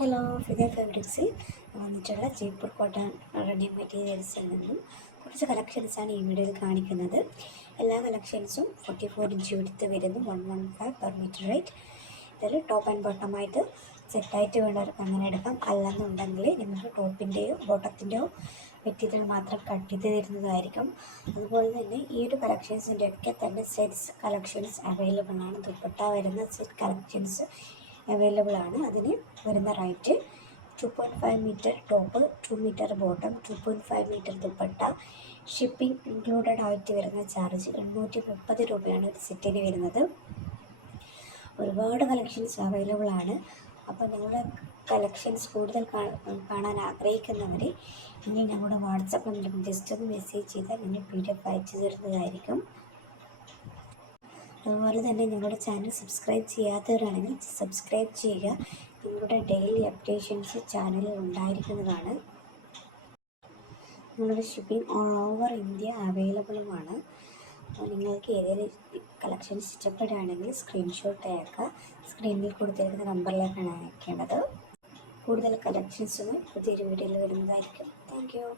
Hello, Fida ഫാബ്രിക്സിൽ വന്നിട്ടുള്ള Jaipur cotton ready മെറ്റീരിയൽസിൽ നിന്നും കുറച്ച് കളക്ഷൻസാണ് ഈ വീഡിയോയിൽ കാണിക്കുന്നത്. എല്ലാ കളക്ഷൻസും 44 ഇഞ്ച് എടുത്ത് വരുന്നു, 115 പെർ മീറ്റർ റേറ്റ്. ഇതിൽ ടോപ്പ് ആൻഡ് ബോട്ടമായിട്ട് സെറ്റായിട്ട് വേണ്ടവർക്ക് അങ്ങനെ എടുക്കാം. അല്ലെന്നുണ്ടെങ്കിൽ നിങ്ങൾക്ക് ടോപ്പിൻ്റെയോ ബോട്ടത്തിൻ്റെയോ മെറ്റീരിയൽ മാത്രം കട്ട് ചെയ്ത് തരുന്നതായിരിക്കും. അതുപോലെ തന്നെ ഈ ഒരു കളക്ഷൻസിൻ്റെ ഒക്കെ തന്നെ സെറ്റ്സ് കളക്ഷൻസ് അവൈലബിൾ ആണ്. ദുപ്പട്ട വരുന്ന സെറ്റ് കളക്ഷൻസ് അവൈലബിൾ ആണ്. അതിന് വരുന്ന rate 2.5 metre top, 2 metre bottom, 2.5 metre dupatta. Shipping included ആയിട്ട് വരുന്ന ചാർജ് 830 രൂപയാണ് ഒരു സെറ്റിന് വരുന്നത്. ഒരുപാട് കളക്ഷൻസ് അവൈലബിൾ ആണ്. അപ്പോൾ നിങ്ങളുടെ കളക്ഷൻസ് കൂടുതൽ കാണാൻ ആഗ്രഹിക്കുന്നവർ ഇനി ഞങ്ങളുടെ വാട്സപ്പ് നമ്പറിൽ ജസ്റ്റ് ഒന്ന് മെസ്സേജ് ചെയ്താൽ നിങ്ങൾ PDF അയച്ചു തരുന്നതായിരിക്കും. അതുപോലെ തന്നെ ഞങ്ങളുടെ ചാനൽ സബ്സ്ക്രൈബ് ചെയ്യാത്തവരാണെങ്കിൽ സബ്സ്ക്രൈബ് ചെയ്യുക. നിങ്ങളുടെ ഡെയിലി അപ്ഡേഷൻസ് ചാനലിൽ ഉണ്ടായിരിക്കുന്നതാണ്. നിങ്ങളുടെ ഷിപ്പിംഗ് ഓൾ ഓവർ ഇന്ത്യ അവൈലബിളുമാണ്. അപ്പോൾ നിങ്ങൾക്ക് ഏതെങ്കിലും കളക്ഷൻസ് ഇഷ്ടപ്പെടുകയാണെങ്കിൽ സ്ക്രീൻഷോട്ട് അയക്കുക. സ്ക്രീനിൽ കൊടുത്തിരിക്കുന്ന നമ്പറിലേക്കാണ് അയക്കേണ്ടത്. കൂടുതൽ കളക്ഷൻസുമായി പുതിയൊരു വീഡിയോയിൽ വരുന്നതായിരിക്കും. Thank you.